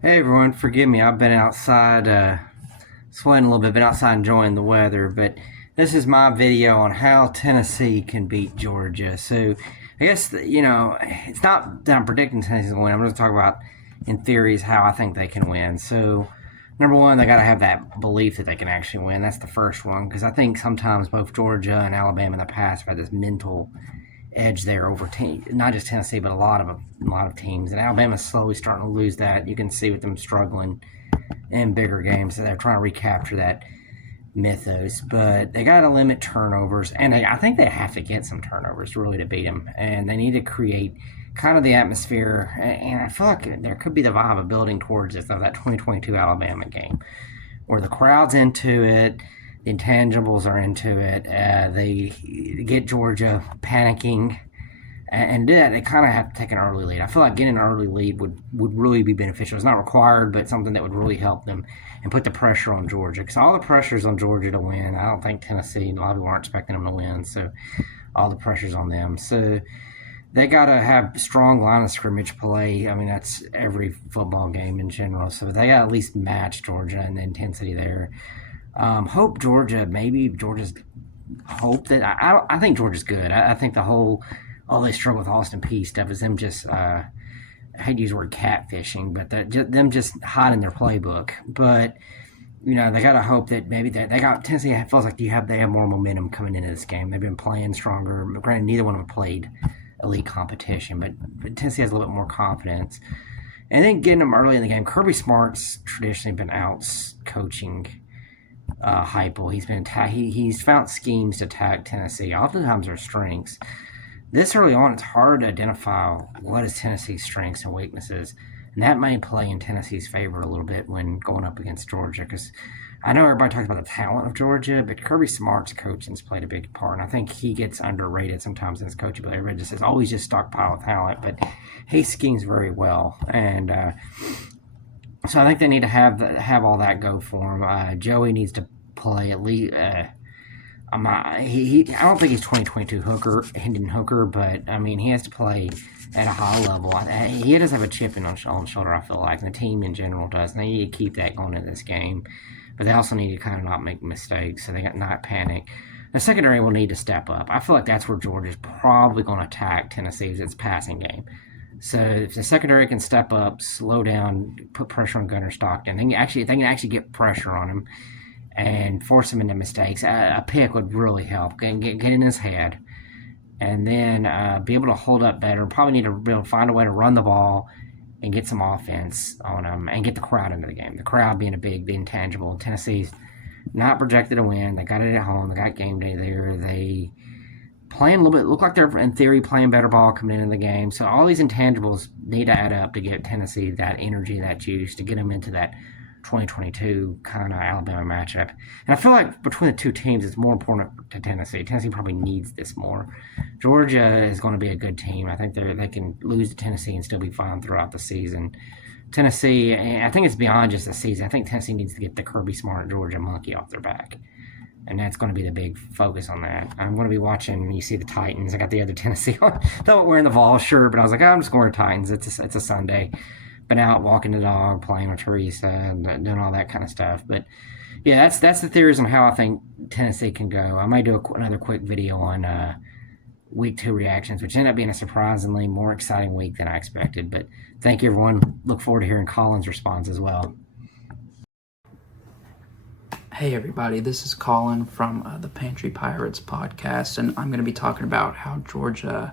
Hey everyone, forgive me. I've been outside sweating a little bit, been outside enjoying the weather, but this is my video on how Tennessee can beat Georgia. So I guess, it's not that I'm predicting Tennessee's going to win. I'm going to talk about, in theories, how I think they can win. So, number one, they got to have that belief that they can actually win. That's the first one, because I think sometimes both Georgia and Alabama in the past have had this mental edge there over not just Tennessee, but a lot of teams. And Alabama's slowly starting to lose that. You can see with them struggling in bigger games that they're trying to recapture that mythos. But they got to limit turnovers, and I think they have to get some turnovers really to beat them. And they need to create kind of the atmosphere. And I feel like there could be the vibe of building towards this of that 2022 Alabama game, where the crowd's into it, the intangibles are into it. They get Georgia panicking, and do that, they kind of have to take an early lead. I feel like getting an early lead would really be beneficial. It's not required, but something that would really help them and put the pressure on Georgia. Because all the pressure's on Georgia to win. I don't think Tennessee, a lot of people aren't expecting them to win, so all the pressure's on them. So they got to have strong line of scrimmage play. I mean, that's every football game in general. So they got to at least match Georgia and the intensity there. Hope Georgia, maybe Georgia's hope that I think Georgia's good. I think the whole they struggle with Austin P stuff is them just I hate to use the word catfishing, but them just hiding their playbook. But they got to hope that maybe they got Tennessee feels like they have more momentum coming into this game. They've been playing stronger. Granted, neither one of them played elite competition, but Tennessee has a little bit more confidence. And then getting them early in the game. Kirby Smart's traditionally been out coaching Heupel. He's found schemes to attack Tennessee. Oftentimes their strengths. This early on, it's hard to identify what is Tennessee's strengths and weaknesses, and that may play in Tennessee's favor a little bit when going up against Georgia. Because I know everybody talks about the talent of Georgia, but Kirby Smart's coaching's played a big part, and I think he gets underrated sometimes in his coaching. But everybody just says, "Oh, he's just stockpile talent," but he schemes very well, and so I think they need to have all that go for him. Joey needs to play at least. I don't think he's 2022 Hendon Hooker, but I mean he has to play at a high level. He does have a chip on his shoulder. I feel like and the team in general does. And they need to keep that going in this game, but they also need to kind of not make mistakes. So they got not panic. The secondary will need to step up. I feel like that's where Georgia's probably going to attack Tennessee's its passing game. So if the secondary can step up, slow down, put pressure on Gunner Stockton, they can actually get pressure on him and force him into mistakes. A pick would really help. Get in his head, and then be able to hold up better. Probably need to be able to find a way to run the ball and get some offense on them and get the crowd into the game. The crowd being a big intangible. Tennessee's not projected to win. They got it at home. They got game day there. They playing a little bit. Look like they're in theory playing better ball coming into the game. So all these intangibles need to add up to get Tennessee that energy, that juice, to get them into that 2022 kind of Alabama matchup. And I feel like between the two teams, it's more important to Tennessee. Tennessee probably needs this more. Georgia is going to be a good team. I think they can lose to Tennessee and still be fine throughout the season. Tennessee, I think it's beyond just the season. I think Tennessee needs to get the Kirby Smart Georgia monkey off their back. And that's going to be the big focus on that. I'm going to be watching. You see the Titans. I got the other Tennessee on. Though wearing the Vol shirt, but I was like, I'm just going to Titans. It's a Sunday. Been out walking the dog, playing with Teresa, and doing all that kind of stuff. But yeah, that's the theories on how I think Tennessee can go. I might do another quick video on week 2 reactions, which ended up being a surprisingly more exciting week than I expected. But thank you, everyone. Look forward to hearing Collin's response as well. Hey everybody, this is Collin from the Pantry Pirates podcast, and I'm going to be talking about how Georgia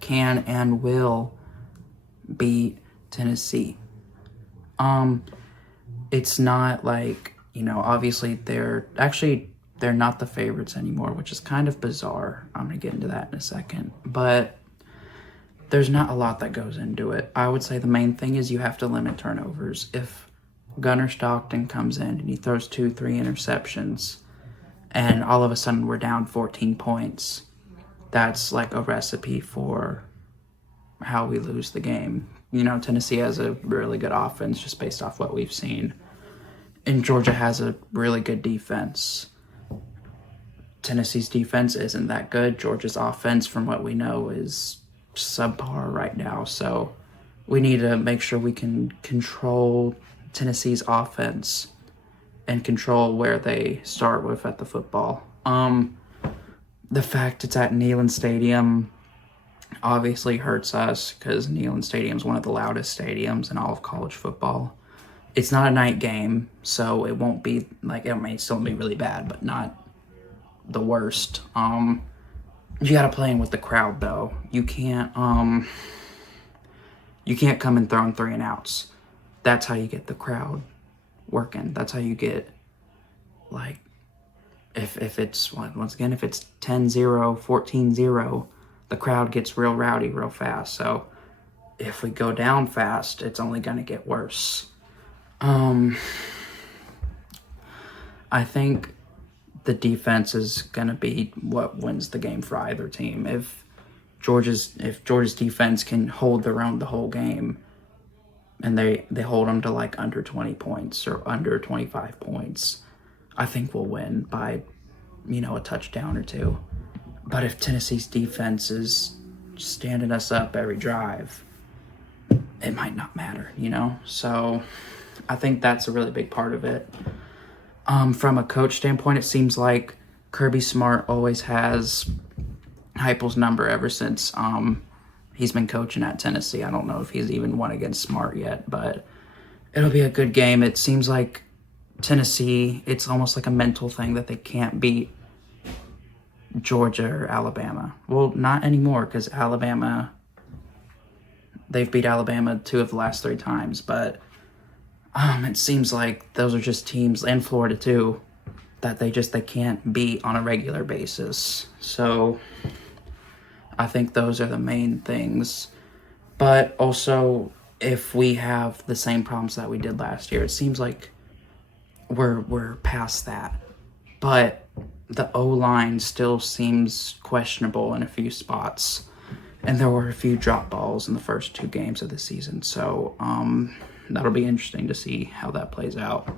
can and will beat Tennessee. It's not like, obviously they're not the favorites anymore, which is kind of bizarre. I'm going to get into that in a second, but there's not a lot that goes into it. I would say the main thing is you have to limit turnovers. If Gunner Stockton comes in and he throws 2-3 interceptions and all of a sudden we're down 14 points, that's like a recipe for how we lose the game. Tennessee has a really good offense just based off what we've seen, and Georgia has a really good defense. Tennessee's defense isn't that good. Georgia's offense, from what we know, is subpar right now. So we need to make sure we can control Tennessee's offense and control where they start with at the football. The fact it's at Neyland Stadium obviously hurts us because Neyland Stadium is one of the loudest stadiums in all of college football. It's not a night game, so it won't be like, it may still be really bad, but not the worst. You gotta play in with the crowd though. You can't come and throw in 3 and outs. That's how you get the crowd working. That's how you get, like, if it's, once again, if it's 10-0, 14-0, the crowd gets real rowdy real fast. So if we go down fast, it's only going to get worse. I think the defense is going to be what wins the game for either team. If Georgia's defense can hold their own the whole game, and they hold them to like under 20 points or under 25 points, I think we'll win by, a touchdown or 2. But if Tennessee's defense is standing us up every drive, it might not matter, So I think that's a really big part of it. From a coach standpoint, it seems like Kirby Smart always has Heupel's number ever since he's been coaching at Tennessee. I don't know if he's even won against Smart yet, but it'll be a good game. It seems like Tennessee, it's almost like a mental thing that they can't beat Georgia or Alabama. Well, not anymore, because they've beat Alabama 2 of the last 3 times, but it seems like those are just teams, and Florida too, that they can't beat on a regular basis. So I think those are the main things. But also, if we have the same problems that we did last year, it seems like we're past that. But the O-line still seems questionable in a few spots. And there were a few drop balls in the first 2 games of the season. So that'll be interesting to see how that plays out.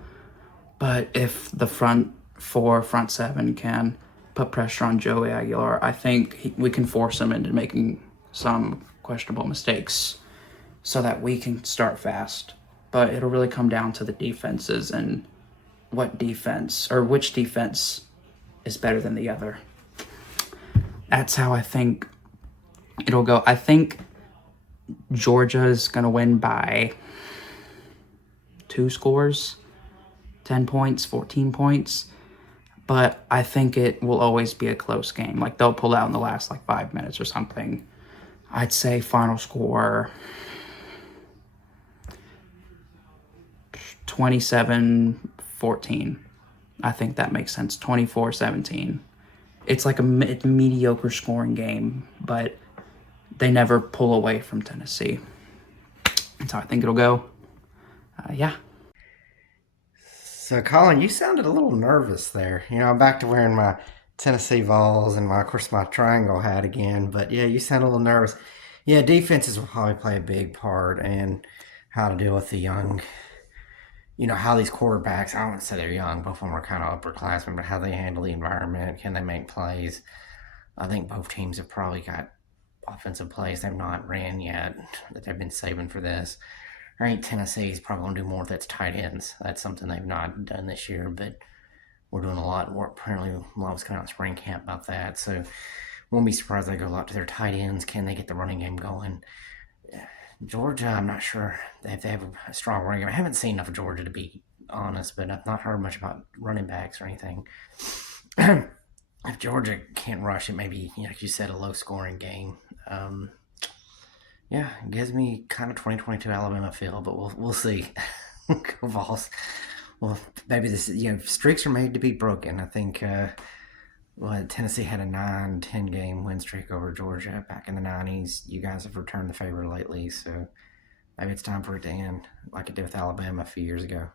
But if the front 7 can put pressure on Joey Aguilar, I think we can force him into making some questionable mistakes so that we can start fast. But it'll really come down to the defenses and which defense is better than the other. That's how I think it'll go. I think Georgia's going to win by 2 scores, 10 points, 14 points. But I think it will always be a close game. Like, they'll pull out in the last, 5 minutes or something. I'd say final score 27-14. I think that makes sense. 24-17. It's like a mediocre scoring game, but they never pull away from Tennessee. That's how I think it'll go. Yeah. So, Collin, you sounded a little nervous there. I'm back to wearing my Tennessee Vols and, of course, my triangle hat again. But, yeah, you sound a little nervous. Yeah, defenses will probably play a big part in how to deal with the young, how these quarterbacks, I don't say they're young, both of them are kind of upperclassmen, but how they handle the environment, can they make plays? I think both teams have probably got offensive plays they've not ran yet that they've been saving for this. I think Tennessee's probably going to do more with its tight ends. That's something they've not done this year, but we're doing a lot more. Apparently, a lot was coming out of spring camp about that. So, won't be surprised they go a lot to their tight ends. Can they get the running game going? Georgia, I'm not sure if they have a strong running game. I haven't seen enough of Georgia, to be honest, but I've not heard much about running backs or anything. If Georgia can't rush, it may be, like you said, a low-scoring game. Yeah, it gives me kind of 2022 Alabama feel, but we'll see. Go Vols. Well, maybe this streaks are made to be broken. I think Tennessee had a 9-10 game win streak over Georgia back in the 90s. You guys have returned the favor lately, so maybe it's time for it to end like it did with Alabama a few years ago.